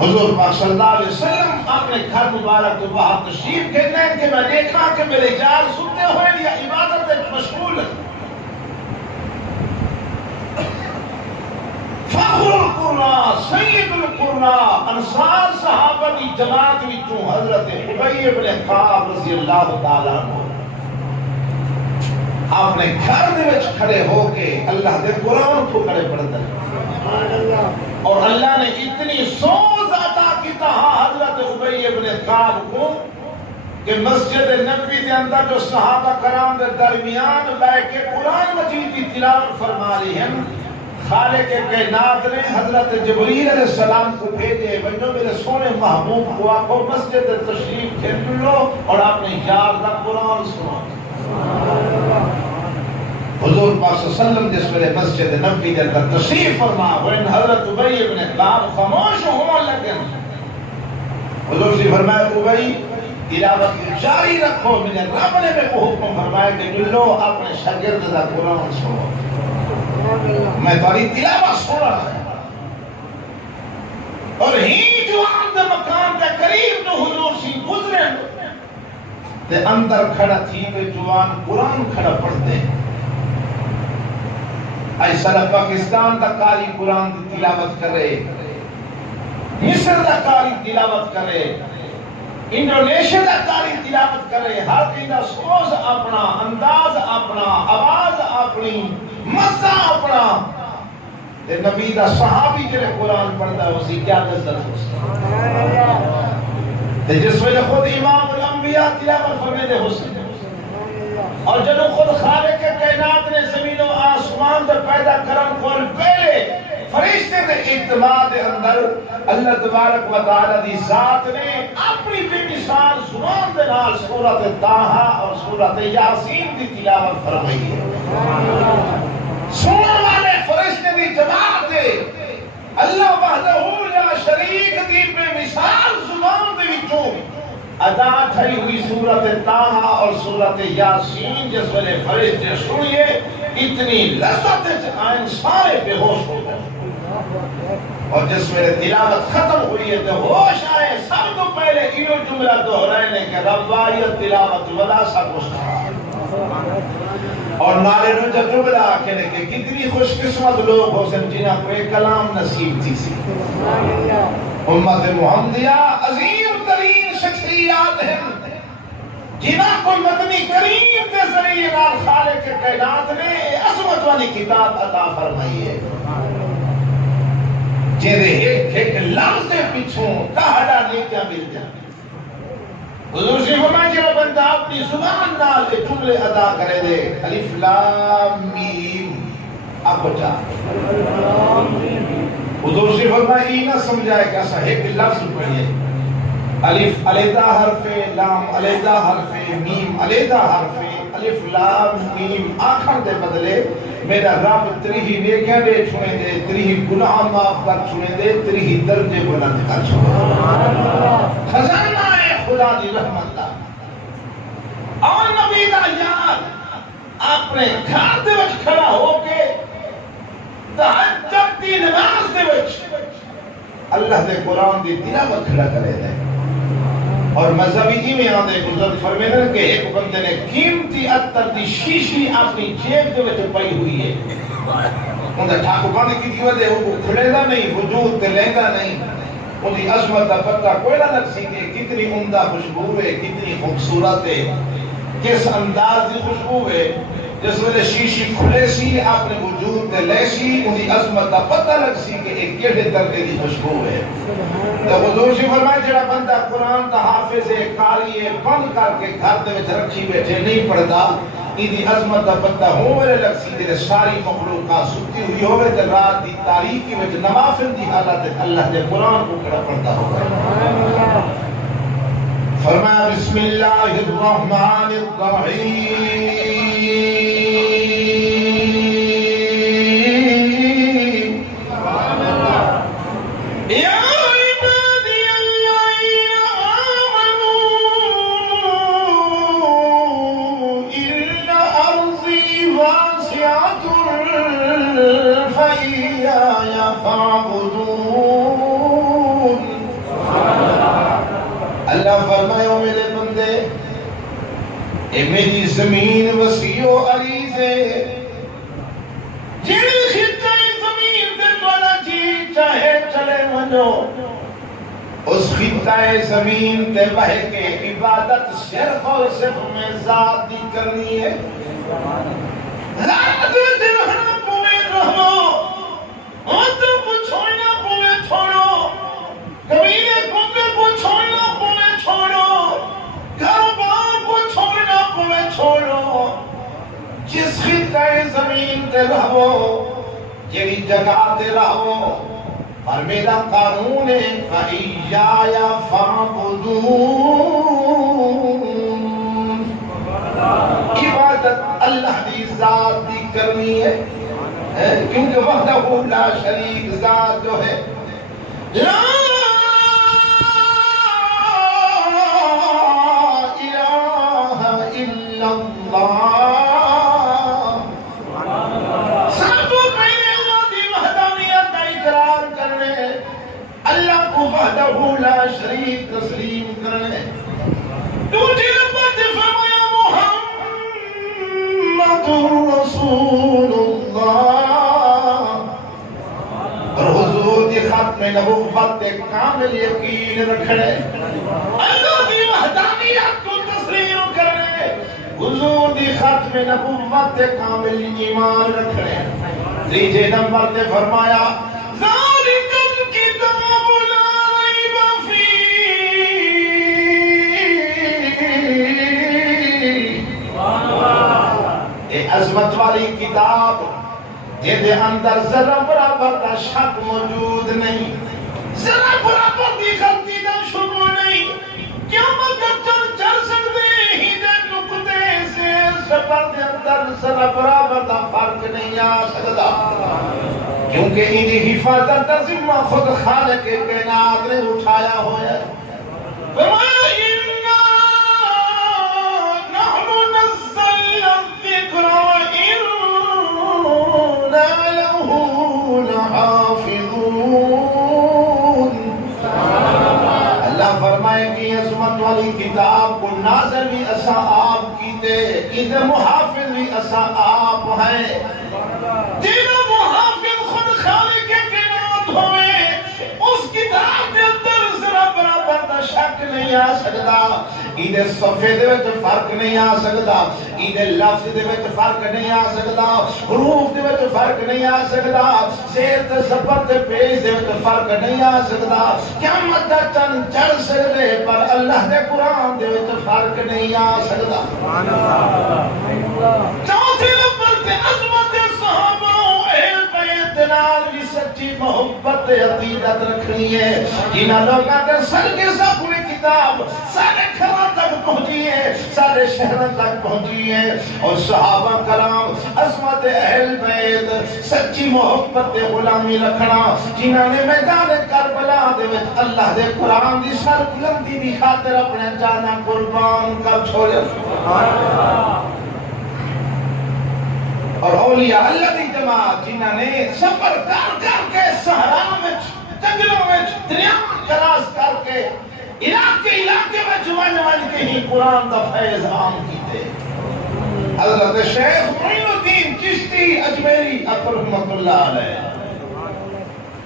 حضور پاک صلی اللہ علیہ وسلم اپنے گھر مبارک تو وہاں تشریف کہتے ہیں کہ میں دیکھا کہ میرے جال سنتے ہوئے یا عبادت میں مشغول ہے. فخر القرآ سید القرآ انصار صحابہ کی جماعت وچوں حضرت ابی بن کعب رضی اللہ تعالیٰ عنہ اپنے گھر دے وچ کھڑے ہو کے اللہ دے قرآن کو کھڑے پڑھتے ہیں. اور اللہ نے اتنی سوز عطا کیتا حضرت ابی بن کعب کو کہ مسجد نبوی کے اندر جو صحابہ کرام کے درمیان بیٹھ کے قرآن مجید کی تلاوت فرما رہی ہیں، خالق کائنات نے حضرت جبریل علیہ السلام کو بھیجے، بھائیو میرے سونے محبوب کو آقا مسجد تشریف کھیل لو اور اپنے یار کا قرآن سنو. حضور پاک صلی اللہ علیہ وسلم جس ویلے مسجد نبوی کے اندر تشریف فرما ہوئے حضرت ابی بن کعب خاموش ہونے لگے. حضور سے فرمایا ابی تلاوت جاری رکھو، میں نے رب نے میرے کو حکم فرمایا کہ لو اپنے شاگرد کا قرآن سنو، میں تاری تلاوت سن رہا ہے. اور ہی جوان دے مقام کے قریب جو حضور سی گزرے تے اندر کھڑا تھی کہ جوان قرآن کھڑا پڑھتے ہیں. ایسا پاکستان دا قاری قرآن دی تلاوت کرے، مصر دا قاری تلاوت کرے، انڈونیشیا دا قاری تلاوت کرے، ہر دن دا سوز اپنا، انداز اپنا، آواز اپنی، مزہ اپنا. تے نبی دا صحابی جڑے قرآن پڑھتا ہے اسی کیا لذت ہو سکتی. جس وجہ خود امام الانبیاء تلاوت فرمیندے حسن، اور جب خود خالق کائنات نے زمین و آسمان سے پیدا کرم کول پہلے فرشتے دے اجتماع دے اندر اللہ تبارک و تعالی دی ذات نے اپنی بے مثال زبان دے نال سورۃ طٰہٰ اور سورۃ یاسین دی تلاوت فرمائی ہے. سننے والے فرشتے دی جماعت دے اللہ وحدہ لا شریک دی بے مثال زبان دے وچوں ادا تھئی ہوئی سورۃ طٰہٰ اور سورۃ یاسین جس ویلے فرشتے سنیے اتنی لذت آئین سارے بے ہوش ہو گئے. اور جس ویلے تلاوت ختم ہوئی ہے تو ہوش آئے سب تو پہلے یہ جملہ دہرائنے کہ رباعیت تلاوت ولا سا کچھ. اور نالے نو جب جملہ آکھنے کہ کتنی خوش قسمت لوگ ہو سن جنہاں کو ایک کلام نصیب تھی سی. امت محمدیہ عظیم ترین شخصیات ہیں جنہاں کو مدنی کریم کے ذریعے نال خالق کائنات نے عظمت والی کتاب عطا فرمائی ہے. جیدے ایک لفظ کے پیچھوں کہڑا نیکیاں مل جائیں. حضور سے فرمائے جب بندہ اپنی زبان نال جملے ادا کرے دے الف لام میم آپ بچا. حضور سے فرمائے یہ نہ سمجھائے کہ ایسا ایک لفظ پڑھئے الف علیحدہ حرف، لام علیحدہ حرف، میم علیحدہ حرف، الف لام میم آخر دے بدلے میرا رب تریہی نیکیاں دے چھوڑے دے، تریہی گناہ معاف کر چھوڑے دے، تریہی درجے بلند کر چھوڑے دے. خزانہ ہے خدا دی رحمت دا. اور نبی دا یاد اپنے گھر دے وچ کھڑا ہو کے تہجد دی نماز دے وچ اللہ دے قرآن دی تلاوت کھڑا کرے دے. اور مذہبی میں آنے بزرگ فرمیدے کہ ایک بندے نے قیمتی عطر دی شیشی اپنی جیب دے وچ پئی ہوئی ہے. انہیں ٹھاکو پانے کی دیوہ دے وہ کھڑے دا نہیں، وجود تے لیندہ نہیں. انہیں عظمت دا پتہ کوئی نہ لگ سکے کتنی عمدہ خوشبو ہے، کتنی خوبصورت ہے، کس انداز دی خوشبو ہے. جس ویلے شیشی کھلے سی اپنے وجود تے لے سی انہیں عظمت دا پتہ لگ سی کہ ایک کیڑے درجے دی خوشبو ہے. تو حضور سے فرمائے جڑا بندہ قرآن دا حافظ ہے، قاری ہے، بند کر کے گھر دے وچ رکھی بیٹھے نہیں پڑھدا ایدی عظمت دا پتہ ہوئے لگ سی کہ ساری مخلوقات ستی ہوئی ہوئے تے رات دی تاریکی وچ نوافل دی حالت اللہ دے قرآن کو کھڑا پڑھتا ہوگا. فرمایا بسم اللہ الرحمن الرحیم فإياي فاعبدون. اے میری زمین وسیع و عریض ہے، جیڑی خطہ زمین تے تولا جی چاہے چلے منو، اس خطہ زمین تے بہ کے عبادت صرف اور صرف میں ذات دی کرنی ہے۔ ذات دے رہنا پوے رہو، تو کو چھوڑنا پوے چھوڑو، قبیلے کنبے کو چھوڑنا پوے چھوڑو، کاروبار کو چھوڑنا پوے چھوڑو، جس خطہ زمین تے رہو، جیڑی جگہ تے رہو، پر میرا قانون ہے فَإِيَّايَ فَاعْبُدُونِ، عبادت اللہ دی ذات دی کرنی ہے، کیونکہ وحدہ لا شریک ذات جو ہے، لا الہ الا اللہ، سب کو پہلے اللہ دی وحدانیت کا اقرار کرنے، اللہ کو وحدہ لا شریک تسلیم کرنے۔ دوسری نمبر سے فرمایا محمد رسول اللہ، اور حضور دی ختم نبوت تے کامل یقین رکھنے، اللہ دی وحدانیت کو تسلیم کرنے، حضور دی ختم نبوت تے کامل ایمان رکھنے۔ تیسرے نمبر تے فرمایا ذالک الکتاب لا ریب فیہ، اے عظمت والی کتاب جہدے اندر ذرا برابر کا شک موجود نہیں، ذرا برابر کی غلطی کا شبہ نہیں، قیامت چل سکتے ہی دے نقطے سے سفر دے اندر ذرا برابر کا فرق نہیں آ سکتا، کیونکہ انہی حفاظت کا ذمہ خود خالق کائنات نے اٹھایا ہوا ہے۔ فرمایا اِنَّا نَحْنُ نَزَّلْنَا الذِّكْرَ وَإِنَّا لَهُ لَحَافِظُونَ۔ اللہ فرمائے کہ عظمت والی کتاب کو نازل بھی اسا آپ کیتے، ادھر محافظ بھی اسا آپ ہیں، تیرا محافظ خود خالق کائنات ہوئے، اس کتاب کے اندر ذرا برابر دا شک نہیں آ سکتا، ایدے صفحے دے وچ فرق نہیں آ سکتا، ایدے لفظ دے وچ فرق نہیں آ سکتا، حروف دے وچ فرق نہیں آ سکتا، زیر تے زبر تے پیش دے وچ فرق نہیں آ سکتا، قیامت دا چند چڑھ سکتے پر اللہ دے قرآن دے وچ فرق نہیں آ سکتا۔ چوتھے نمبر تے عظمت صحابہ اہل بیت نال بھی سچی محبت عقیدت رکھنی ہے، جنہاں لوگاں تے سر کے ساتھ پوری کتاب سارے گھراں تک پہنچی ہے، سارے شہراں تک پہنچی ہے، اور صحابہ کرام عظمت اہل بیت سچی محبت غلامی رکھنا، جنہاں نے میدان کربلا دے وچ اللہ دے قرآن دی سر بلندی دی خاطر اپنے جانا قربان کر چھوڑے۔ اور اولیاء اللہ دی جماعت جنہاں نے سفر کر کے صحرا وچ جنگلوں وچ دریاواں کراس کر کے علاقے وچ ون کے ہی قرآن دا فیض عام کیتے۔ حضرت شیخ معین الدین چشتی اجمیری رحمۃ اللہ علیہ،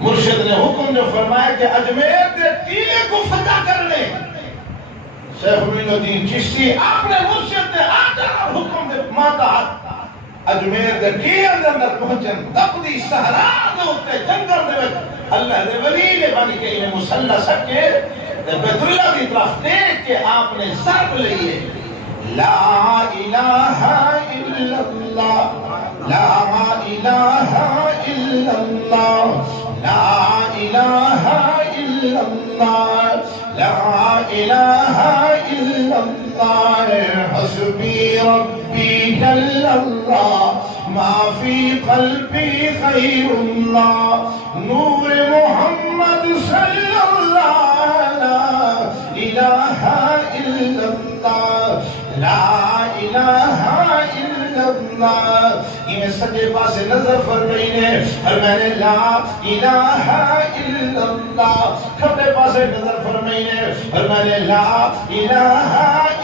مرشد نے حکم جو فرمایا کہ اجمیر کے ٹیلے کو فتح کر لیں، شیخ معین الدین چشتی آپ نے مرشد نے آدھا حکم دے ماتا اجمیر دے ٹیلے اندر پہنچن، تپدی صحرا دے اتے جنگل دے وچ اللہ دے ولی نے بن کے انہیں مسلح سکے، بیت اللہ کی طرف دیکھ کے آپ نے ضرب لئیے لا الہ الا اللہ، لا الہ الا اللہ، لا الہ الا اللہ، لا الہ الا اللہ، حسبی ربی جل اللہ، ما فی قلبی غیر اللہ، نور محمد صلی اللہ، لا الہ الا اللہ، لا الہ الا اللہ۔ یہ سجے پاسے نظر فرمائینے اور میں نے لا الہ الا اللہ، کھبے پاسے سے نظر فرمائیے فرمانے لا الہ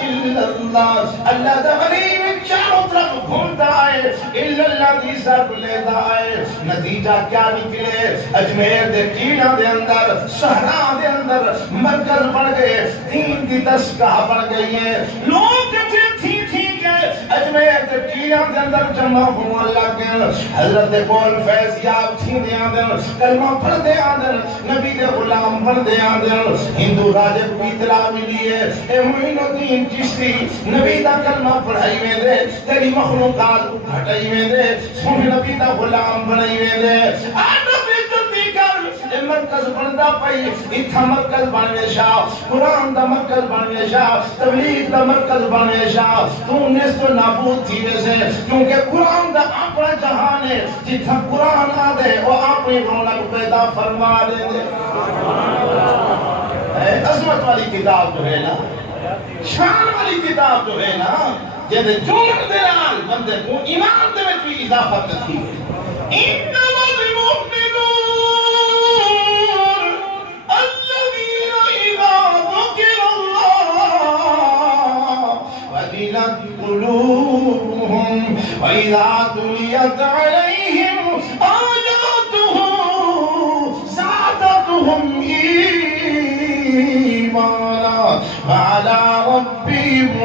الا اللہ اللہ دا ولی چاروں طرف گھومتا ہے الا اللہ دی سب لیتا ہے نتیجہ کیا نکلے اجمیر دے کیڑا دے اندر صحرا دے اندر مرکز بڑھ گئے دین دی دستگاہ بڑھ گئی ہے لوگ کہتے ٹھیک ہے اجمیر دے کیڑا دے اندر جمع ہوا لگ گئے حضرت بول فیض یاب تھی دے اندر کلمہ پڑھ دے اندر نبی دے غلام پڑھ دے اندر ہندو راجے کو اطلاع ملی ہے اے معین الدین چشتی نبی دا کلمہ پڑھائی میں دے تیری مخلوقات ہٹائی میں دے سن نبی دا غلام بنائی میں دے آٹھ جلدی کر مرکز بندا پئی اتھا مرکز بننے شاہ قرآن دا مرکز بننے شاہ تبلیغ دا مرکز بننے شاہ تو نیست و نابود تھی ویسے کیونکہ قرآن دا اپنا جہان ہے جتھا قرآن آ دے وہ اپنی رونق پیدا فرما دے دے عظمت والی کتاب جو ہے نا شان والی کتاب جو ہے نا جیسے جمعن دے نال بندے کو ایمان دے میں بھی اضافہ کرتی ہے انما المؤمنون الذين اذا ذكر الله وجلت قلوبهم واذا تليت عليهم آياته زادتهم إيمانا وعلى ربهم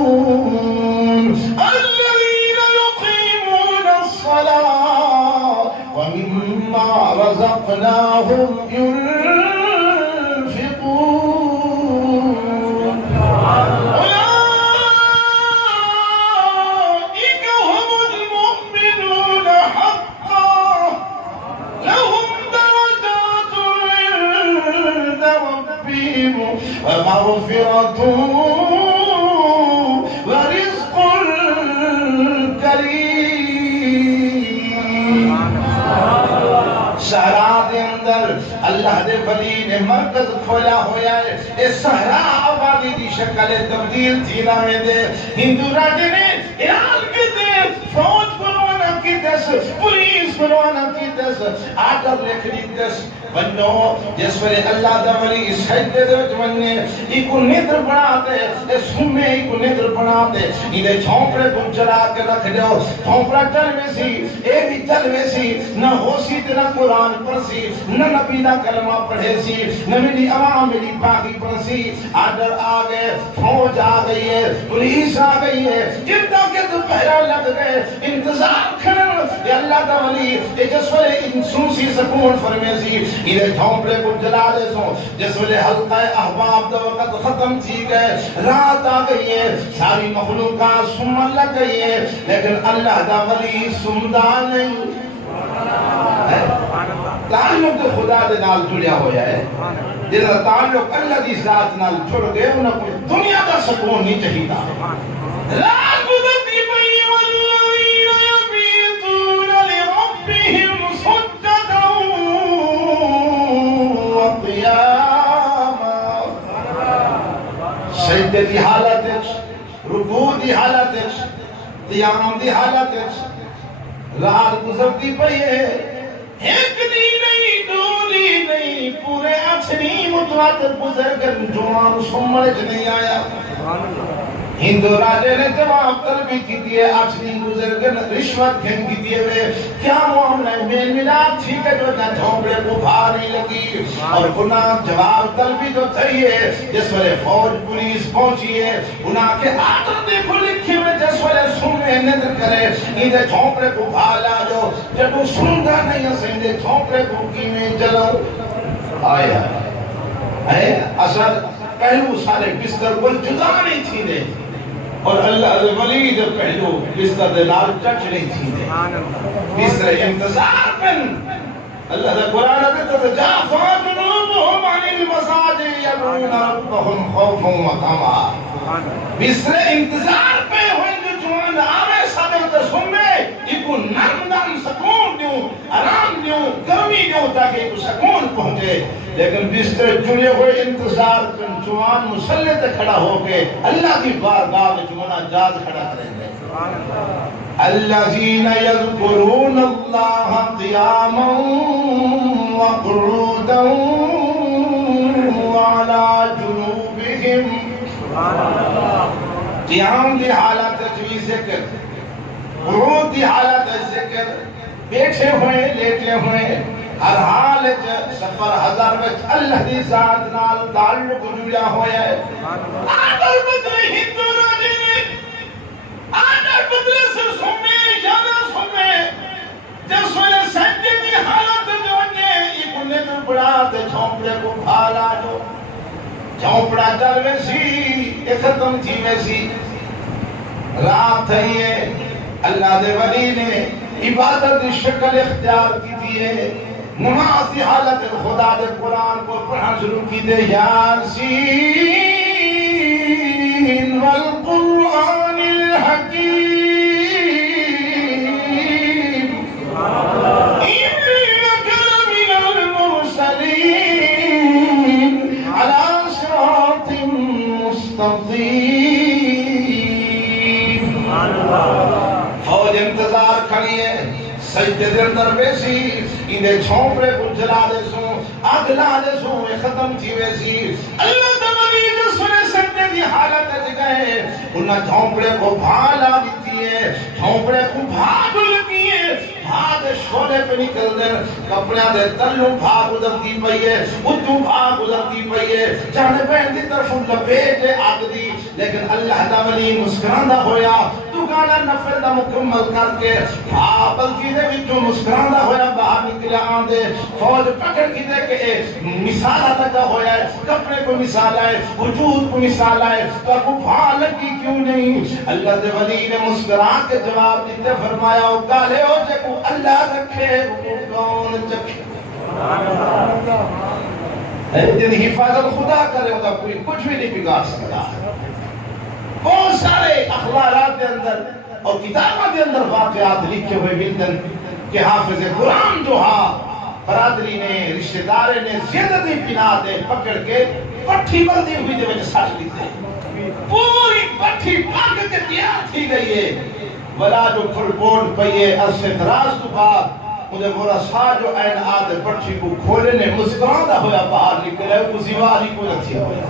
يتوكلون الذين يقيمون الصلاة ومما رزقناهم ينفقون أولئك هم المؤمنون حقا لهم درجات عند ربهم ومغفرة ورزق كريم صحرا دے اندر اللہ دے ولی نے مرکز کھولا ہویا ہے اس صحرا آبادی دی شکل تبدیل تھی نامے دے ہندو راجے نے اعلان کی دے فوج بنوانا کی دس پولیس بنوانا کی دس آگر لکھنی دس بنو جس پر اللہ دا ولی سجدے دے وچ بننے ایکو نیدر بناتے اس سمیں ایکو نیدر بناتے انہیں جھونپڑے کو جلا کے رکھ دیو جھونپڑا چل میں سی اے بھی چل میں سی نہ ہو سی نہ قرآن پڑھ سی نہ نبی دا کلمہ پڑھے سی نہ میری عوام میری باقی پڑھ سی آڈر آ گئے فوج آ گئی ہے پولیس آ گئی ہے جتنا کہ دوپہرہ لگ گئے انتظار کھڑا یا اللہ دا ولی جس والے انسوسی سکون فرمے سی انہیں جھونپڑے کو جلا دے سو جس والے حلقہ احباب دا وقت ختم تھی گئے رات آ گئی ہے ساری مخلوقات سمن لگ گئی ہے لیکن اللہ دا ولی سمدہ نہیں تعلق تو خدا دے نال جڑیا ہویا ہے جیسا تعلق اللہ دی ذات نال جڑ گئے انہیں کوئی دنیا دا سکون نہیں چاہیتا لا قدرتی بئی والذین یبیتون لربهم سجدا وقیاما سجدے دی حالت رکوع دی حالت قیام دی حالت رات گزرتی پئی ہے ایک دی نہیں دو دی نہیں پورے اچھنی متواتر بزرگن جوان سمجھ نہیں آیا ہندو راجے نے جواب طلبی کی دیئے اچھنی بزرگن رشوت کھن کی دیئے وے کیا معاملہ میل ملاد تھی کہ جو نہ جھونپڑے کو بھاری لگی اور گناہ جواب طلبی جو چاہیے جس والے فوج پولیس پہنچی ہے گناہ کے آدر دیکھو لکھی میں جس والے سننے نظر کرے انہیں جھونپڑے کو بھالا جو جب سنگا نہیں اسے انہیں جھونپڑے کو کی میں جلاؤ آیا ہے اصل پہلو سارے بستر کو جدا نہیں تھی دے اور اللہ ولی جب پہلو بستر دے نال چچ نہیں تھی دے بستر انتظار پن اللہ دا قرآن دیتا تجافا جنوبهم عن المساجد يدعون ربهم خوفا وطمعا بستر انتظار پہ ہوئے جو جوان آوے صدر تے سننے ایکو نرم نرم سکون دیوں آرام دیوں گرمی دیوں تاکہ ایکو سکون پہنچے لیکن بستر جڑے ہوئے انتظار کن جوان مسلح تے کھڑا ہو کے اللہ کی بارگاہ میں جمعنا جاز کھڑا کریں گے الذين يذكرون الله قياما وقعودا قعودا وعلى جنوبهم قیام دی حالت بھی ذکر، قعود دی حالت ذکر، بیٹھے ہوئے لیٹے ہوئے ہر حال سفر حضر وچ اللہ دی ذات نال تعلق جڑیا ہویا ہے. آدر بدلے ہندو راجے نے آدر بدلے سے سومے یادا سومے جس ویلے سجدے دی حالت جو نے ایک نظر بڑا تے جھونپڑے کو بھالا جو جھونپڑا چل ویسی ختم تھی ویسی رات ہے. اللہ دے ولی نے عبادت کی شکل اختیار کی تھی ہے. نماز کی حالت خدا دے قرآن کو پڑھنا شروع کی دے. یاسین والقرآن الحکیم انک لمن المرسلین علی صراط مستقیم. فوج انتظار کھڑی ہے سجدے دے اندر بیسی اندے چھوپڑے کو جلا دے سوں آگ لا دے سوں ختم تھی ویسی. اللہ تعالی جس نے سجدے دی حالت اچ گئے انہاں چھوپڑے کو بھالا دیتی ہے. چھوپڑے کو بھاگ لگی ہے بھاگ شولے پہ نکل دے کپڑے دے تلوں بھاگ گزرتی پئی ہے اچھوں بھاگ گزرتی پئی ہے جانے بہن دی طرف لپیٹ آگ دی. لیکن اللہ دا ولی مسکراندا ہویا دکانہ نفل دا مکمل کر کے بلکی دے وچوں مسکراندا ہویا باہر نکلیا آندے. فوج پکڑ کی دے کہ مثال لگا ہویا ہے کپڑے کو مثال ہے وجود کو مثال ہے تو کو بھا لگی کیوں نہیں. اللہ دے ولی نے مسکرا کے جواب دیتے فرمایا او کالے ہو جے کو اللہ رکھے وہ کون چکے. جن حفاظت خدا کرے ہوتا کوئی کچھ بھی نہیں بگاڑ سکتا. بہت سارے اخبارات کے اندر اور کتابات کے اندر واقعات لکھے ہوئے ملتن کہ حافظ قرآن جو ہاں برادری نے رشتہ دارے نے زیادتی پنا دے پکڑ کے پٹھی بندی ہوئی دے وجہ ساتھ لیتے پوری پٹھی پاک کے تیار تھی گئی ہے. ولا جو پھل بورڈ پئیے عرصے دراز تو بعد مجھے بولا سا جو این آدھے پٹھی کو کھولے نے مسکراندہ ہویا باہر نکلے کو زیواری کو رکھیا ہویا.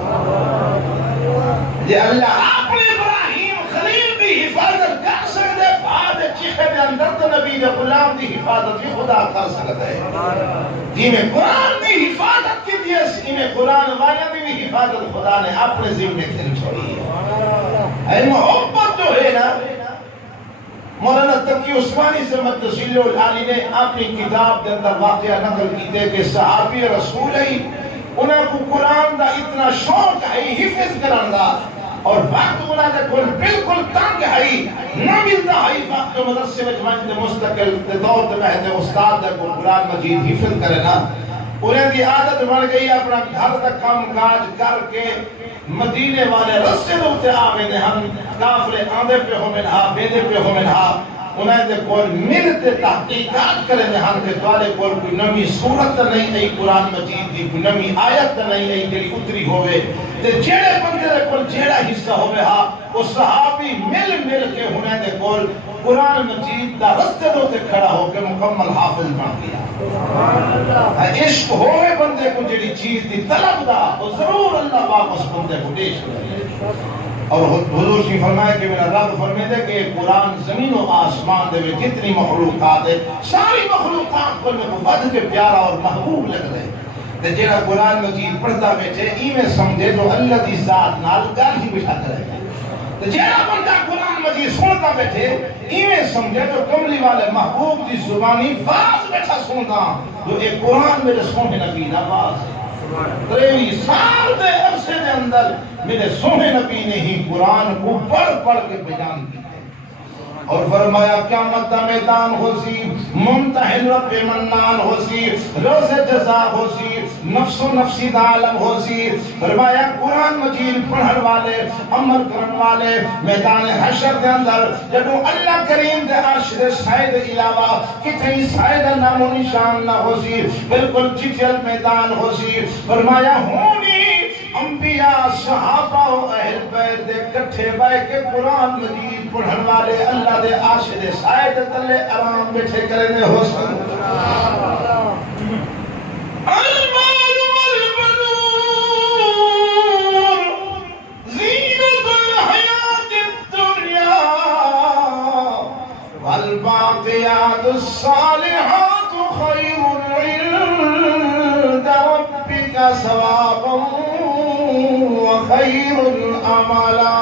یہ اللہ اپنے ابراہیم خلیل بھی حفاظت کر سکتے بعد چیخے دے اندر تو نبی دے غلام دی حفاظت بھی خدا کر سکتا ہے. جی میں قرآن دی حفاظت کی دیس میں قرآن والا بھی حفاظت خدا نے اپنے ذمہ کھل چھوڑی ہے. اے محبت جو ہے نا مولانا تقی عثمانی سے متصل علی نے اپنی کتاب کے اندر واقعہ نقل کیتے کہ صحابی رسول ہی انہیں کو قرآن دا اتنا شوق ہے حفظ کرن دا اور وقت انہیں دے کوئی بالکل تنگ ہے نہ ملتا ہے وقت مدرسے میں جمعن دے مستقل دے دور دے مہد استاد دے کو قرآن مجید حفظ کرے نا. انہیں دی عادت بڑھ گئی اپنا گھر تک کام کاج کر کے مدینے والے رستے ہوتے آگے نے ہم کافرے آندے پہ ہو منہا بیدے پہ ہو منہا انہیں دے کوئی ملتے تحقیقات کرے نے ہم کے دوالے کوئی نمی صورت نہیں ای قرآن مجید دی کوئی نمی آیت نہیں ای جلی اتری ہوئے تے جیڑے بندے دے کوئی جیڑا حصہ ہوئے ہاں وہ صحابی مل کے انہیں دے کوئی قرآن مجید دا رستے ہوتے کھڑا ہو کے مکمل حافظ بن گیا. عشق ہوئے بندے کو جڑی چیز دی طلب دا وہ ضرور اللہ پاک اس بندے کو دیش کرے. اور حضور شی فرمائے کہ میرا رب فرمائے دے کہ قرآن زمین و آسمان دے میں جتنی مخلوقات ہے ساری مخلوقات کو میں بد کے پیارا اور محبوب لگ رہے. جیڑا قرآن مجید پڑھتا بیٹھے ایمیں سمجھے جو اللہ دی ذات نال گل ہی بٹھا کرے گا. جیڑا بندہ قرآن مجید سنتا بیٹھے ایمیں سمجھے جو کملی والے محبوب دی زبانی باز بیٹھا سنتا جو ایک قرآن میرے سونے نبی نواز ہے. 23 سال دے عرصے دے اندر میرے سونے نبی نے ہی قرآن کو پڑھ کے بیان کیا اور فرمایا قیامت دا میدان ہو سی ممتحن رب منان ہو سی روز جزا ہو سی نفس و نفسی دا عالم ہو سی. فرمایا قرآن مجید پڑھن والے عمل کرن والے میدان حشر دے اندر جدو اللہ کریم دے عرش دے سائے دے علاوہ کتنی سائے دا نام و نشان نہ ہو سی بالکل چچل میدان ہو سی. فرمایا ہونی انبیاء صحابہ و اہل بیت دے کٹھے بائے کے قرآن مجید پڑھن والے اللہ دے عرش دے سائے دے تلے آرام بیٹھے کرے دے ہو سکتے. ثوابا وخیر عملا.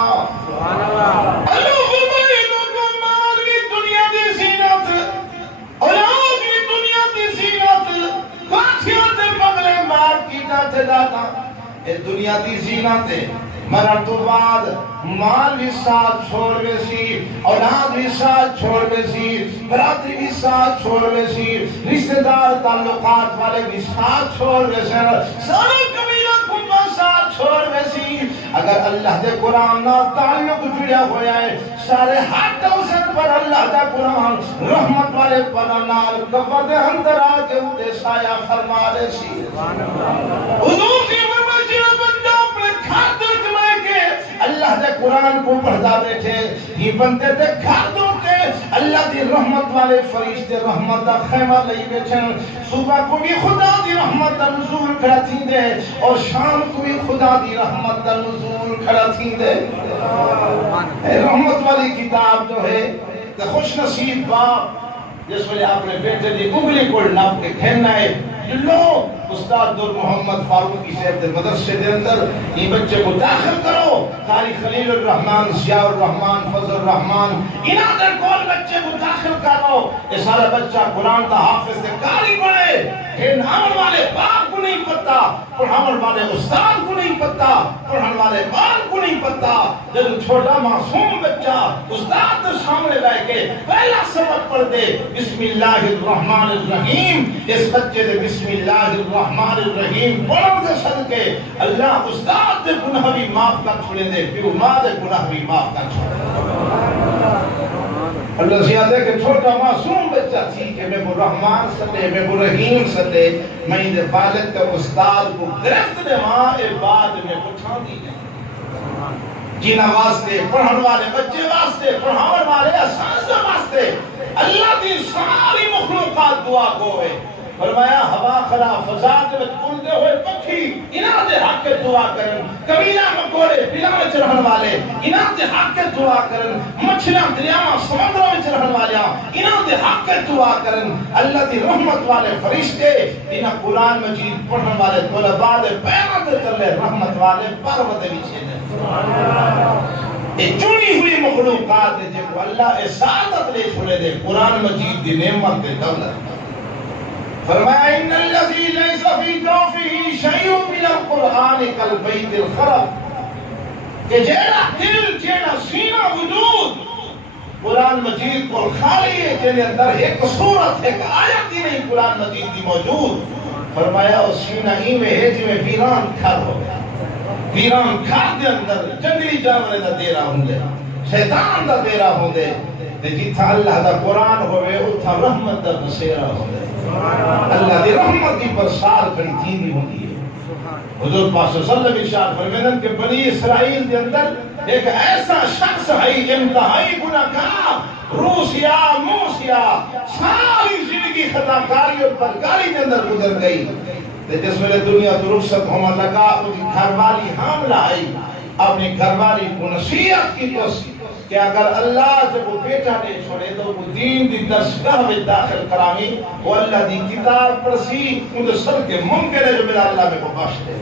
اللہ فرمائے لوگوں مال بھی دنیا دی زینت، اولاد بھی دنیا دی زینت، کاتھیاں تے بغلے مار کی تے دادا اے دنیا دی زینت ہے. مرن تو بعد مال بھی ساتھ چھوڑ بیسی، اولاد بھی ساتھ چھوڑ بیسی، برادری بھی ساتھ چھوڑ بیسی، رشتہ دار تعلقات والے بھی ساتھ چھوڑ بیسی، سارے قبیلہ کنبہ ساتھ چھوڑ بیسی. اگر اللہ دے قرآن نہ تعلق جڑیا ہویا ہے، سارے ہاتھ اوسط پر اللہ دا قرآن رحمت والے پنال قبر دے اندر آکے اٹھے سایہ فرما دے سی. حضور کی فرمائش جنہ بندہ اپنے کھاتے اللہ دے قرآن کو پڑھتا بیٹھے، یہ بندے دے گھردوں کے اللہ دی رحمت والے فرشتے رحمت دا خیمہ لئی بیٹھے. صبح کو بھی خدا دی رحمت دا نزول کھڑا تھی دے اور شام کو بھی خدا دی رحمت دا نزول کھڑا تھی دے. رحمت والی کتاب جو ہے خوش نصیب باپ جس ویلے آپ نے بیٹے دی انگلی کو ناپ کے کھیلنا ہے. لو استاد در محمد فاروقی صاحب دے مدرسے دے اندر یہ بچے کو داخل کرو. قاری خلیل الرحمن، ضیاء الرحمن، فضل الرحمن انہاں دے کول بچے کو داخل کرو. یہ سارا بچہ قرآن دا حافظ دے قاری بنے. ان عمل والے باپ کو نہیں پتا، پڑھاون والے استاد کو نہیں پتا، پڑھن والے مال کو نہیں پتا. جب چھوٹا معصوم بچہ استاد کے سامنے بیٹھ کے پہلا سبق پڑھ دے بسم اللہ الرحمن الرحیم، اس بچے دے بسم اللہ الرحمن الرحیم پڑھن دے صدقے اللہ استاد دے گناہ بھی معاف کر چھوڑے دے، پھر ماں دے گناہ بھی معاف کر چھوڑے. اللہ زیادہ کہ چھوٹا معصوم بچہ تھی کہ میں وہ رحمان ستے، میں وہ رحیم ستے، میں دے والد کے استاد کو گرفت دے ماں اے بعد میں اٹھا دی جائے. جنہ واسطے پڑھن والے بچے واسطے، پڑھاون والے اساتذہ واسطے اللہ دی ساری مخلوقات دعا کو ہے. فرمایا ہوا خلا فضا دے وچ اڑدے ہوئے پکھی انہاں دے حق دعا کرن، کبیلہ مکوڑے بلا وچ رہن والے انہاں دے حق دعا کرن، مچھلیاں دریاواں سمندراں وچ رہن والیاں انہاں دے حق دعا کرن. اللہ دی رحمت والے فرشتے انہاں قرآن مجید پڑھن والے طلباء دے پیراں تے چلے رحمت والے پر ودے وچ نے. یہ چنی ہوئی مخلوقات ہے جب اللہ سعادت لے چھوڑے دے قرآن مجید دی نعمت دے دولت. فرمایا ان الذی لیس فی جوفہ شیء من القرآن کالبیت الخرب، کہ جیڑا دل جیڑا سینہ وجود قرآن مجید کو خالی ہے، جنہیں اندر ایک صورت ایک آیت ہی نہیں قرآن مجید کی موجود. فرمایا اس سینہ ہی میں ہے جی میں ویران گھر ہو گیا. ویران گھر دے اندر جنگلی جانور دا دیرا ہوں گے، شیطان دا دیرا ہوں گے، جتھا اللہ دا قرآن ہوئے اتھا رحمت دا بسیرا ہوں گے. اللہ دی رحمت کی برسار کری تھی بھی ہوتی ہے. حضور پاک صلی اللہ علیہ وسلم ارشاد فرمائے کہ بنی اسرائیل کے اندر ایک ایسا شخص ہے انتہائی گناہگار، روسیا موسیا ساری زندگی خطا کاری اور بدکاری کے اندر گزر گئی. جس ویلے دنیا تو رخصت ہونے لگا اس کی گھر والی حاملہ آئی، اپنی گھر والی کو نصیحت کی تو کہ اگر اللہ سے وہ بیٹا نہیں چھوڑے تو وہ دین دی درسگاہ میں داخل کرامی، وہ اللہ دی کتاب پرسی ان سب کے ممکن ہے جو میرا اللہ میں کو بخش دے.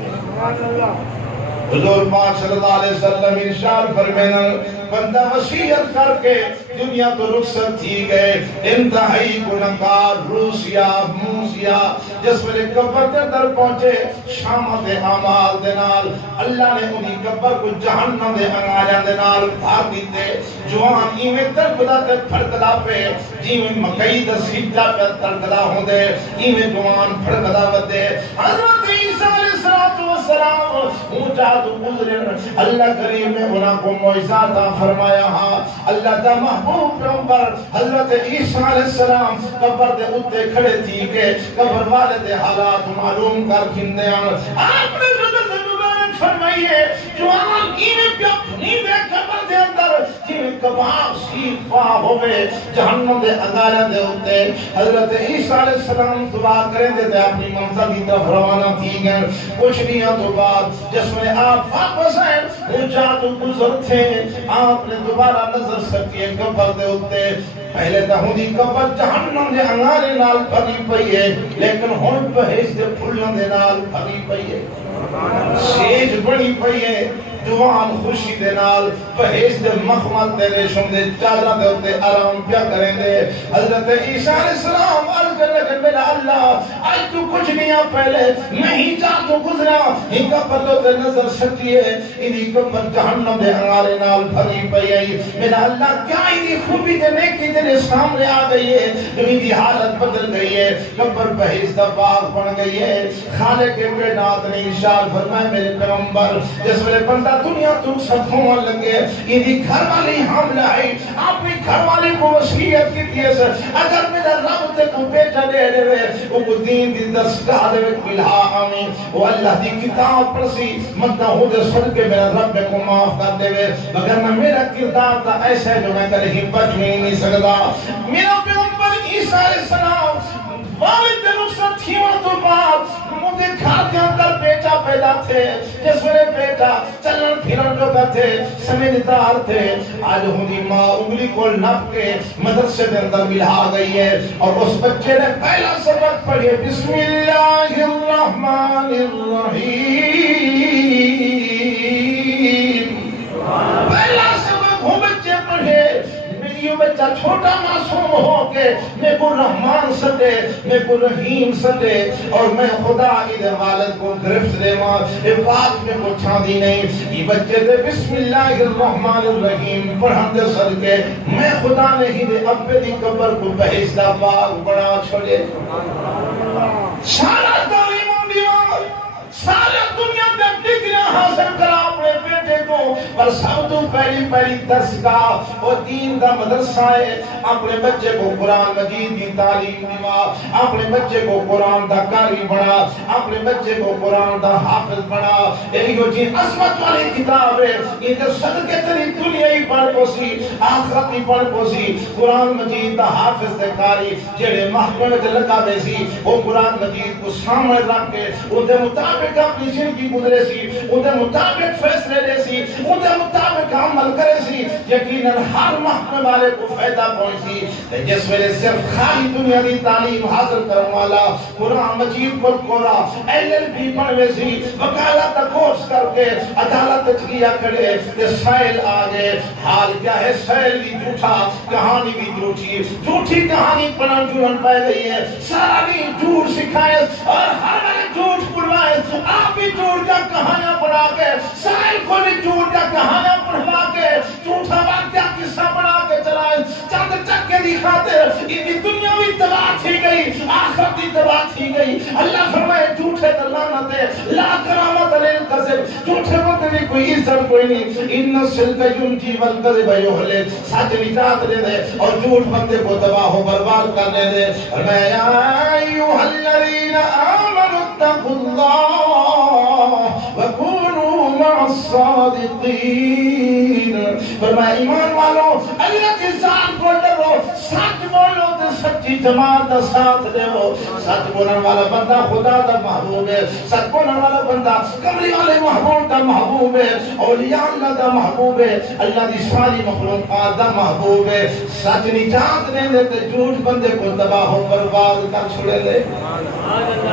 حضور پاک صلی اللہ علیہ وسلم ارشاد فرمائے بندہ وصیت کر کے دنیا تو رخصت تھی گئے، انتہائی گناہگار روسیا موسیا جس ویلے قبر کے اندر پہنچے شام دے اعمال دے نال اللہ نے انہی قبر کو جہنم دے انگاریاں دے نال بھر دیتے. جوان ایویں تڑپدا تے پھڑکدا پے جویں مکئی دا سیٹا پہ تڑپدا ہوندے، ایویں جوان پھڑکدا ودے. حضرت عیسیٰ علیہ السلام اونچا تو گزرے اللہ کریم نے انہاں کو معجزہ عطا فرمایا. ہاں اللہ دا محبوب پیغمبر حضرت عیسیٰ علیہ السلام قبر دے اتے کھڑے تھی کہ قبر والے دے حالات معلوم کر کھندے ہیں. آپ نے فرمائیے جوان ایویں پیا نہیں دے قبر دے اندر جی کباب سیخ پا ہوئے جہنم دے انگارے دے ہوتے حضرت عیسیٰ علیہ السلام دعا کریں دے تے اپنی منزل کی طرف روانہ تھی گئے کچھ نہیں تو بعد جس میں آپ واپس ہیں وہ جادو گزر تھے آپ نے دوبارہ نظر سکتی ہے قبر دے ہوتے پہلے تو ہوں دی قبر جہنم دے انگارے نال بھری پئی ہے لیکن ہن بہشت دے پھلوں دے نال بھری پئی ہے سیج بڑی پئی ہے جوان خوشی دے نال بہشت دے مخمل دے ریشم دے چادرہ دے ہوتے آرام کیا کریں دے حضرت عیسیٰ علیہ السلام عرض کرنے کہ میرا اللہ آج تو کچھ نہیں پہلے نہیں جا تو گزرا ان کا پتو تے نظر سکتی ہے انہی کبر جہنم دے انگارے نال بھری پئی ہے میرا اللہ کیا انہی خوبی دے نیکی تیرے سامنے آ گئی ہے انہی حالت بدل گئی ہے کبر بہشت دا باغ بن گئی ہے خالق کائنات نے ارشاد فرمایا میرے پیغمبر جس ویلے بندہ دنیا تو سب ہونے لگے یہ گھر والی حاملہ ہے اپنی گھر والی کو وصیت کی تھی اگر میرا رب تے کو بیٹا دے دے وہ کو دین دی دستگاہ دے ملا آمین وہ اللہ دی کتاب پر سی مدہ ہو دے صدقے میرا رب کو معاف کر دے مگر میرا کردار تا ایسا ہے جو میں کہیں بچ نہیں سکتا میرا پیغمبر عیسیٰ علیہ السلام والد دے نقصد تھیون تو بعد مجھے گھر کے اندر بیٹا پیدا تھے جس میں بیٹا چلن پھرن جو تھے سمجھدار تھے آج ہونی ماں انگلی کو نپ کے مدرسے دے اندر ملا گئی ہے اور اس بچے نے پہلا سبق پڑھے بسم اللہ الرحمن الرحیم پہلا سبق وہ بچے پڑھے یہ بچہ چھوٹا معصوم ہو کے میں کو رحمان سدے میں کو رحیم سدے اور میں خدا ادھر والد کو گرفت دے ماں یہ بات میں کو چھاندی نہیں یہ بچے دے بسم اللہ الرحمن الرحیم پڑھن دے صدقے میں خدا نے ہی دے ابے دی قبر کو بہشت دا باغ بنا چھوڑے سارا تعلیم انبیاء سارا دنیا دے ڈگریاں حاصل کرا اپنے بیٹے کو پر سب تو پہلی دستگاہ وہ دین دا مدرسہ ہے اپنے بچے کو قرآن مجید کی تعلیم دیا اپنے بچے کو قرآن دا قاری بنا اپنے بچے کو قرآن دا حافظ بنا یہی جو چیز عظمت والی کتاب ہے یہ جو صدقے تری دنیا ہی پڑھ پوسی آخرت ہی پڑھ پوسی قرآن مجید دا حافظ دے قاری جڑے محکمے تے لگا بے سی وہ قرآن مجید کو سامنے رکھ کے ان دے مطابق اپنی زندگی گزرے سی ان دے مطابق فیصلے لے سی ان دے مطابق عمل کرے سی یقیناً ہر محکمے والے کو فائدہ پہنچی جس ویلے صرف خالی دنیا کی تعلیم حاصل کرنے والا قرآن مجید پر کورا LLB پڑھوے سی وکالت کورس کر کے عدالت کیا کرے کہ سائل آگے حال کیا ہے سائل بھی جھوٹا کہانی بھی جھوٹی کہانی پڑھن جھولن پہ گئی ہے سارا بھی جھوٹ سکھائے اور ہر میں جھوٹ پڑھوائے آپ بھی جھوٹ کا کہانیاں پڑھا کے سائل کو بھی جھوٹ کا کہانیاں پڑھا کے جھوٹا واقعہ قصہ پڑھا کے چلائے چند چکے دکھاتے ان دنیا بھی تباہ تھی گئی آخرت بھی تباہ تھی گئی اللہ فرمائے جھوٹے لعنت ہے لا کرامت للکذب جھوٹے بندے بھی کوئی عزت کوئی نہیں ان الصدق ینجی والکذب یہلے سچ نجات دے دے اور جھوٹ بندے کو تباہ و برباد کرنے دے میں یا ایھا الذین آمنوا اتقوا اللہ وکونوا مع الصادقین فرمایا ایمان والو اللہ کی ذات کو ڈرو سچ بولو تے سچی جماعت کا ساتھ دو سچ بولنے والا بندہ خدا کا محبوب ہے سچ بولنے والا بندہ کملی والے محبوب کا محبوب ہے اولیاء اللہ کا محبوب ہے اللہ کی ساری مخلوقات کا محبوب ہے سچ نجات دے دے تے جھوٹ بندے کو تباہ و برباد کر چھوڑے دے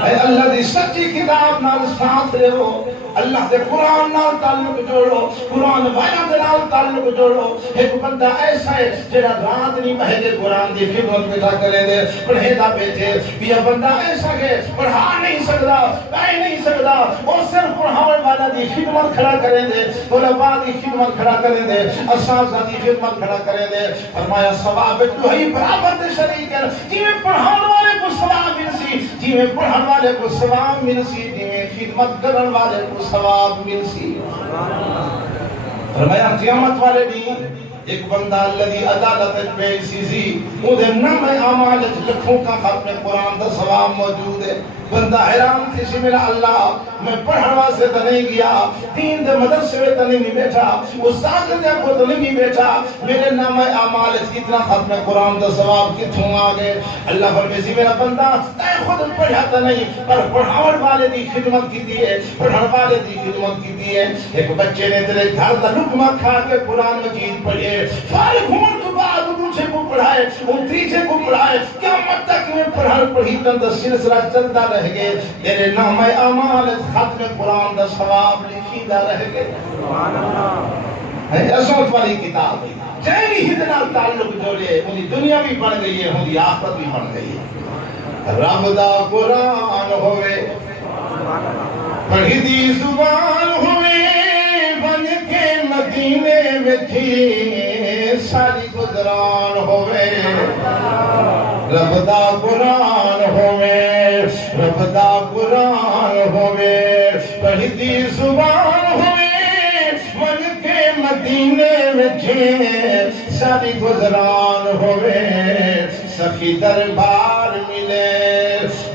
اے اللہ دی سچی کتاب نال ساتھ رہو اللہ دے قرآن نال تعلق جوڑو قرآن بیان دے نال تعلق جوڑو ایک بندہ ایسا ہے جڑا رات نہیں بہے دے قرآن دی خدمت میں کرے دے پڑھے دا بیٹھے یہ بندہ ایسا ہے پڑھا نہیں سکتا پڑھ نہیں سکتا اور صرف پڑھانے والا دی خدمت کھڑا کرے دے طلباء دی خدمت کھڑا کرے دے اساتذہ دی خدمت کھڑا کرے دے فرمایا ثواب تو ہی برابر دے شریک ہے جی میں پڑھانے والے کو ثواب مل سی جی میں پڑھانے والے کو ثواب مل سی جی میں خدمت کرنے والے کو ثواب مل سی فرمایا قیامت والے دن ایک بندہ الذي عدالت پہ سی وہ دے نام اعمال لکھوں کا ختم قرآن دا ثواب موجود ہے. بندہ حیران تھی سی میرا اللہ میں پڑھن واسطے تو نہیں گیا, دین دے مدرسے میں تو نہیں بیٹھا, استاد دے کو تو نہیں بیٹھا, میرے نام اعمال اتنا ختم قرآن دا ثواب کتھوں آ گئے. اللہ فرمائے سی میرا بندہ تے خود پڑھا تو نہیں پر پڑھاون والے دی خدمت کیتی ہے, پڑھن والے دی خدمت کیتی ہے. ایک بچے نے تیرے گھر دا لقمہ کھا کے قرآن مجید پڑھے, فارغ ہون تو بعد دوسرے کو پڑھائے, وہ تیسرے کو پڑھائے, قیامت تک میں پڑھی تن سلسلہ چلتا رہ گئے. تیرے نام اعمال ختم قرآن دا ثواب لکھیدا رہ گئے. سبحان اللہ. ہے عظمت والی کتاب ہے. جیڑی ہدنا تعلق جوڑے انہی دنیا بھی بن گئی ہے, انہی آخرت بھی بن گئی ہے. رب دا قرآن ہوئے, پڑھی دی زبان ہوئے, بن کے مدینے میں تھی ساری گزران ہوئے. رب دا قرآن ہوئے, رب دا قرآن ہوئے, پڑھی دی زبان ہوئے, بن کے مدینے میں تھی ساری گزران ہوئے. سخی دربار ملے,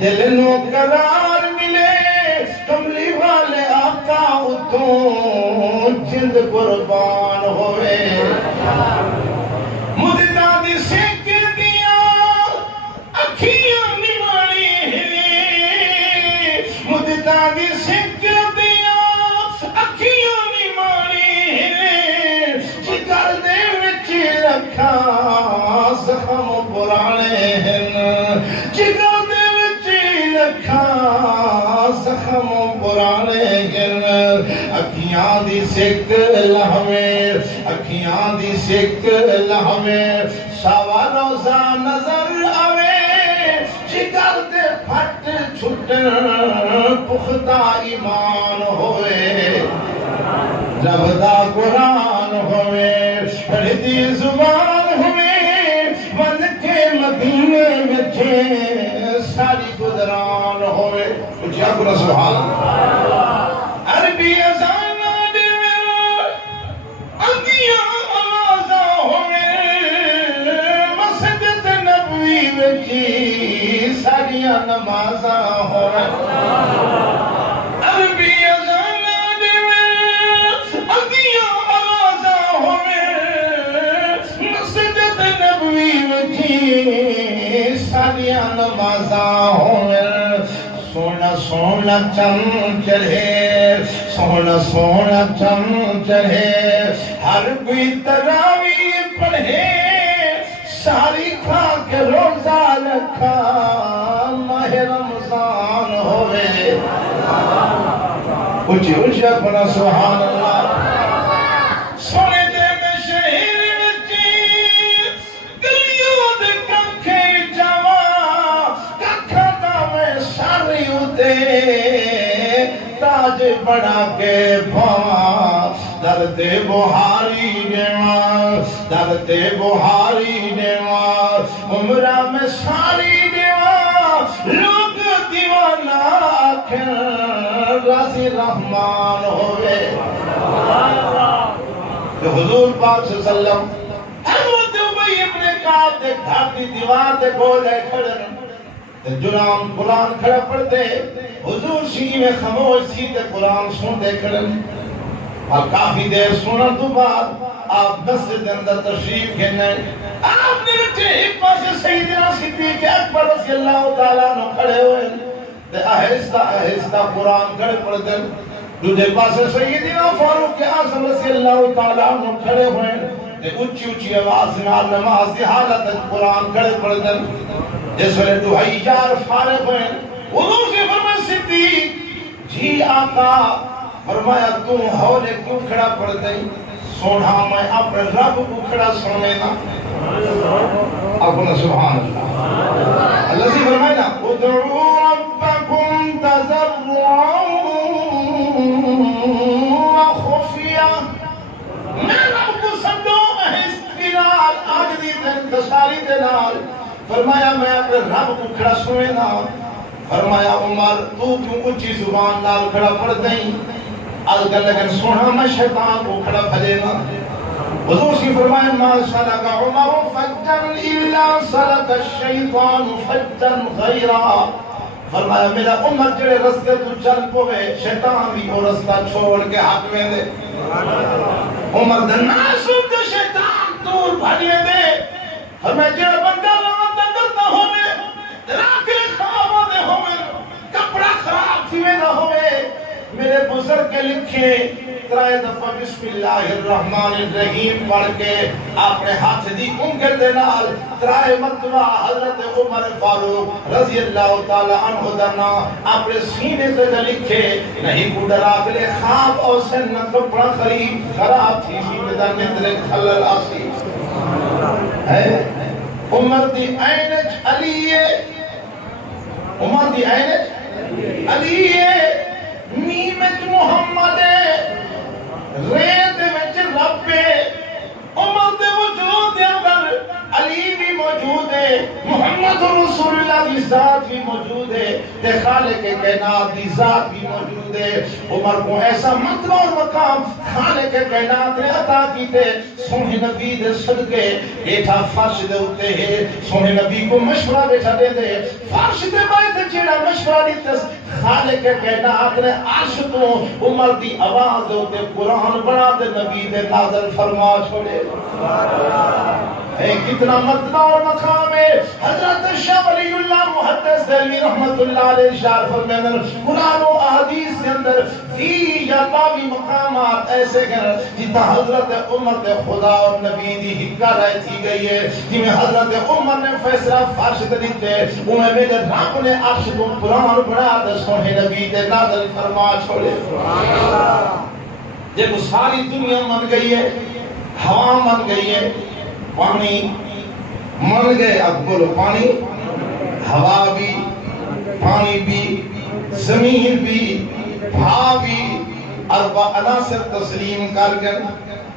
دل نو قرار ملے, کملی والے آقا اتوں جند قربان ہوئے. مددہ دی سکر دیا اکھیاں نمانی ہلے, مددہ دی سکر دیا اکھیاں نمانی ہلے, جگر دے وچ رکھا زخم پرانے ہیں, جگر دے وچ رکھا زخم پرانے ہیں. اکھیاں دی سک لہویں, اکھیاں دی سک لہویں, سوا روزہ نظر آوے, جگر دے پھٹ چھٹن پختہ ایمان ہوئے. رب دا قرآن ہوئے, پڑھی دی زبان ہوئے, بن کے مدینے میں تھے ساری گزران ہوئے. کچھ یا کنا سبحان اللہ. عربی ازان دے اندیاں آوازاں ہوئے, مسجد نبوی وچی ساریاں نمازاں ہوئے. عربی ازان دے اندیاں آوازاں ہوئے, مسجد نبوی وچی ساریاں نمازاں ہوئے. سونا سونا چم چڑھے, سونا سونا چم چڑھے, ہر کوئی تراویح پڑھے, ساری کھا کے روزہ رکھا ماہ رمضان ہوئے. اچھی اچھی اپنا سبحان اللہ. سونے دے میں شہر وچی گلیوں دے ککھے جاواں, ککھاں دا میں ساری اتے تاج بنا کے پاواں. درد بہاری دیواں, درد بہاری دیواں, عمرہ میں ساری دیواں, لوگ دیوانہ آکھیں راضی رحمان ہوئے. کہ حضور پاک صلی اللہ علیہ وسلم حضرت ابی ابن کعب دے گھر دی دیوار دے کولے کھڑے جنام قرآن کھڑا پڑھتے, حضور سی میں خاموش سی تے قرآن سنتے کھڑے. اور کافی دیر سنن تو بعد آپ مسجد کے اندر تشریف گھنے. آپ نے بچے ایک پاسے سیدنا صدیق اکبر رضی اللہ تعالیٰ عنہ کھڑے ہوئے تے آہستہ آہستہ قرآن کھڑے پڑھتے. دوسرے پاسے سیدنا فاروق اعظم رضی اللہ تعالیٰ عنہ کھڑے ہوئے تے اونچی اونچی آواز نال نماز دی حالت قرآن کھڑے پڑھتے. جس ویلے دہائی یار فارغ ہوئے, حضور سے فرمایا صدیق جی آقا, فرمایا تو ہولے کیوں کھڑا پڑ گئی؟ سونا میں اپنے رب کو کھڑا سنے نا. اپنا سبحان اللہ. اللہ سے فرمائے نا ادعوا ربکم تضرعا وخفیا, میں رب کو سمجھو آہستی نال, آجزی تے انکساری دے نال. فرمایا میں اپنے رب کو کھڑا سنے نا. فرمایا عمر تو کیوں اونچی زبان نال کھڑا پڑ گئی؟ آج کل لیکن سونا میں شیطان کو کھڑا بھجے نا. حضور کی فرمائے ما سلک عمر فجا الا سلک الشیطان فجا غیرا، فرمایا میرا عمر جڑے رستے تو چل پوے شیطان بھی وہ رستہ چھوڑ کے حق میں دے، عمر دے ناسو تے شیطان دور بھاجے دے، فرمایا جڑا بندہ وہاں کرتا ہوئے راکے خواب دے ہوئے کپڑا خراب تھی میں نہ ہوئے، میرے بزرگ کے لکھے ترائے دفعہ بسم اللہ الرحمن الرحیم پڑھ کے اپنے ہاتھ دی انگل دے نال ترائے مرتبہ حضرت عمر فاروق رضی اللہ تعالی عنہ درنا اپنے سینے سے لکھے نہیں کو ڈرا کے خواب اور سے نہ کپڑا خراب تھی میرا نندر خلل آسی ہے عمر دی عینج علی عمر دی عینج علی نیمت محمد ریت وچ رب عمر دے وجود دے اندر علی بھی موجود ہے، محمد رسول اللہ کی ذات بھی موجود ہے، تے خالق کائنات کی ذات بھی موجود ہے۔ عمر کو ایسا مرتبہ اور مقام خالق کائنات نے عطا کیتے، سونے نبی دے صدقے ایٹھا فرش دے اتے ہے، سونے نبی کو مشورہ بیٹھا دے دے، فرش دے بائے جیڑا مشورہ دیتے خالق کائنات نے عرش تو عمر دی آواز دے اتے قرآن بنا دے نبی دے نازل فرما چھوڑے۔ اے کتنا مرتبہ اور مقام ہے۔ حضرت شاہ ولی اللہ محدث دہلوی رحمت اللہ علیہ اشارہ فرماتے ہیں قرآن و احادیث کے اندر فی یا باوی مقامات ایسے ہیں جتنا حضرت عمر دے خدا اور نبی دی حکا رہ تھی گئی ہے، جی میں حضرت عمر نے فیصلہ فرش تے دیتے انہیں میرے رب نے عرش کو قرآن بنا دے سونے نبی دے نازل فرما چھوڑے۔ جب ساری دنیا من گئی ہے، ہوا من گئی ہے، پانی من گئے، اب بولو پانی، ہوا بھی، پانی بھی، زمین بھی، بھا بھی، اربع عناصر تسلیم کر گئے۔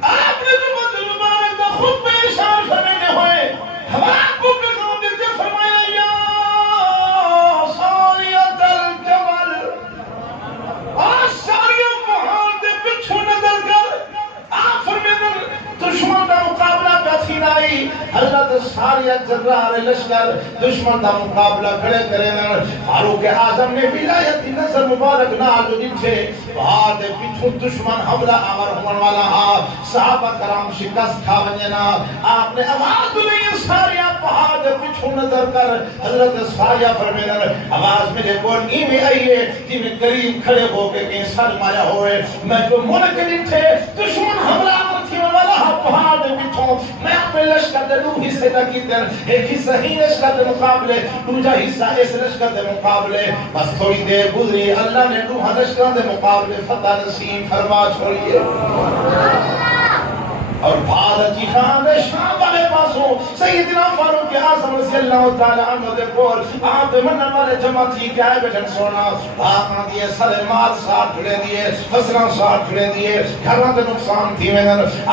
آپ نے تو بدل مبارک کا خود میں اشار فرمانے ہوئے، ہوا کو پیغام دیتے فرمایا یا ساریت الجبل، اور ساریوں پہاڑ دے پچھو نظر کر آپ فرماتے دشمن کا مقابلہ پیسی نائی، حضرت ساریہ جرار لشکر دشمن کا مقابلہ کھڑے کریں، فاروق اعظم نے ولایت نظر مبارک نال جو جنچے بہار دے پیچھو دشمن حملہ آور ہونے والا ہاں، صحابہ کرام شکست کھا ونجنا، آپ نے آواز دنیا ساریہ پہاڑ دے پیچھو نظر کر حضرت ساریہ فرمیدر آواز میرے بول میں آئیے جی میں قریب کھڑے ہو کے کہیں سر مایا ہوئے، میں جو ملک نٹھے دشمن حملہ آور تھی والا پہاڑ دے پیچھو میں اپنے لشکر دے دو حصے تک کیتے، ایک حصہ ہی لشکر دے مقابلے، دوسرا حصہ اس لشکر دے مقابلے، بس تھوڑی دیر گزری اللہ نے دوہا لشکر دے مقابلے فتح نصیب فرما چھوڑیے۔ اور بھارت کی خان شام والے پاسوں سیدنا فاروق اعظم رضی اللہ تعالی عنہ دے کول آپ من والے جمع تھی کہ آئے بیٹھن سونا بھاگاں دیے سارے مال ساتھ جڑے دیے فصلاں ساتھ جڑے دیے گھراں دے نقصان تھی میں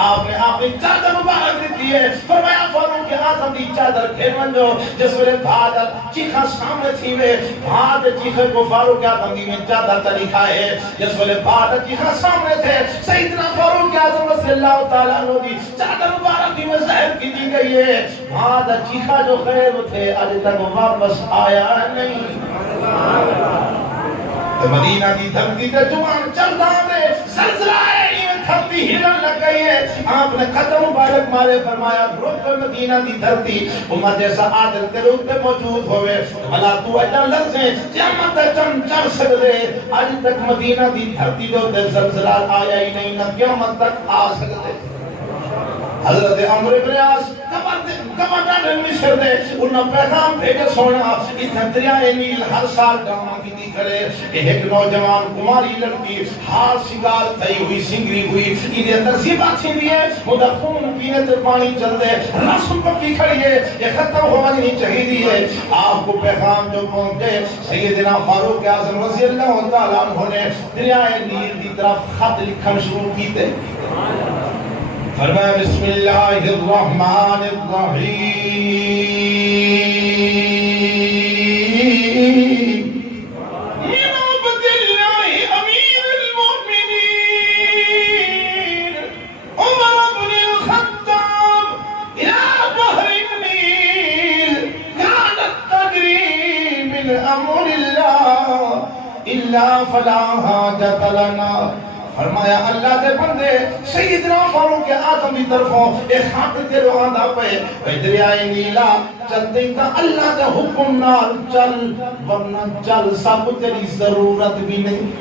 آپ نے اپنی چادر مبارک دیتی ہے، فرمایا فاروق اعظم دی چادر پھیر منجو، جس ویلے بھارت چیخا سامنے تھی وے بھارت چیخے کو فاروق اعظم دی میں چادر تا لکھا ہے، جس ویلے بھارت چیخا سامنے تھے سیدنا فاروق اعظم رضی اللہ تعالی عنہ دی چادر مبارک کی مظاہر کی دی گئی ہے، بھارت چیخا جو خیر تھے آج تک واپس آیا نہیں۔ مدینہ دی دھرتی تے جوان چل رہا دے زلزلہ ہے دھرتی ہلن لگ گئی ہے، آپ نے قدم مبارک مارے فرمایا رک مدینہ دی دھرتی امت جیسا عادل تیرے اوپر موجود ہوئے بھلا تو اجا لفظیں قیامت چم چڑھ سکتے آج تک مدینہ دی دھرتی دے اوپر زلزلہ آیا ہی نہیں نہ قیامت تک آ سکتے۔ حضرت عمرو بن عاص کمانڈر مصر دے انہاں پیغام بھیجے سونا اتنا دریائے نیل ہر سال ڈرامہ کی دی کرے ایک نوجوان کماری لڑکی ہار سنگار تھی ہوئی سنگری ہوئی انہیں اندر زیبا تھی بھی ہے مدہ خون پینے تے پانی چل دے رسم پکی کھڑی ہے یہ ختم ہونا نہیں چاہیے ہے۔ آپ کو پیغام جو پہنچے سیدنا فاروق اعظم رضی اللہ تعالیٰ عنہ نے دریائے نیل دی طرف خط لکھن شروع کی تھے، فرمایا بسم اللہ الرحمن الرحیم من عبد اللہ امیر المؤمنین عمر بن حاجت لنا. فرمایا اللہ دے بندے سیدنا فاروق اعظم دی طرفوں ایک خط تے رواندا پے دریائے نیلا چلتے تا اللہ دے حکم نال چل ورنہ چل سب تیری ضرورت بھی نہیں.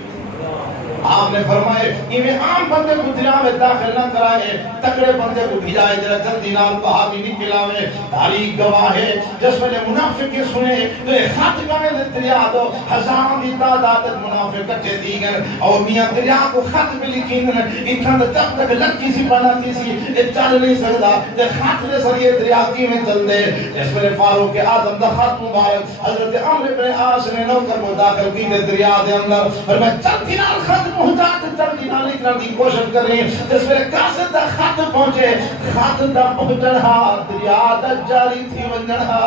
آپ نے فرمائے یہ عام بندے کو دریا میں داخل نہ کرائے, تکڑے بندے کو بھیجائے جرا جلدی نال بہا بھی نہیں پلاوے. تاریخ گواہ ہے جس میں منافق کے سنے تو ایک خط گانے دریا دو ہزاروں کی تعداد منافق کٹے دی گئے اور میاں دریا کو خط میں لکھی گئے اتنا جب تک لڑکی سی بناتی سی یہ چل نہیں سکتا تے خط کے ذریعے دریا کی میں چل دے. اس میں فاروق اعظم دا خط مبارک حضرت عمرو بن عاص نے نوکر کو داخل کی دریا دے اندر اور میں چلتی نال خط محتاج چلتی نال نکلنے کی کوشش کر رہی جس میں قاصد دا خط پہنچے خط دا پہنچنا دریا دا جاری تھی ونجنا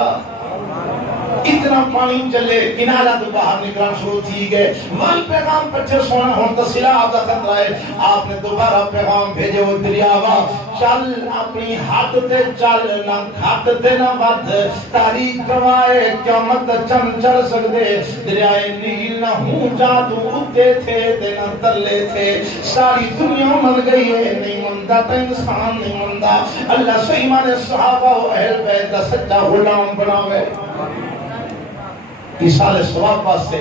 اتنا پانی چلے کنارہ تو باہر نکلنا شروع تھی گئے. وال پیغام پچھے سونا ہون تا سیلاب دا خطرہ ہے. آپ نے دوبارہ پیغام بھیجے وہ دریاوا چل اپنی ہاتھ تے چل نہ کھات تے نہ ود تاریخ گوائے قیامت چم چل سکدے. دریائے نیل نہ ہوں جادو اتے تھے تے نہ تلے تھے. ساری دنیا من گئی ہے نہیں مندہ تا انسان نہیں مندہ. اللہ صحیح مانے صحابہ و اہل بیت دا سچا غلام بناوے. ایصال ثواب واسطے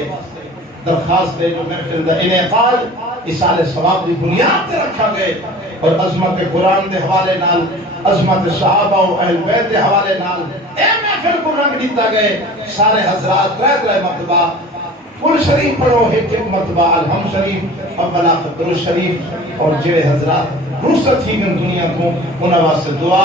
درخواست دے جو محفل دا انعقاد ایصال ثواب دی بنیاد تے رکھا گئے اور عظمت قرآن دے حوالے نال عظمت صحابہ و اہل بیت دے حوالے نال اے محفل کو رنگ دیتا گئے. سارے حضرات ترے مرتبہ قل شریف پڑھو ایک مرتبہ الحمد شریف اور بلاغت درود شریف اور جڑے حضرات رخصت تھی دنیا کو انہاں واسطے دعا.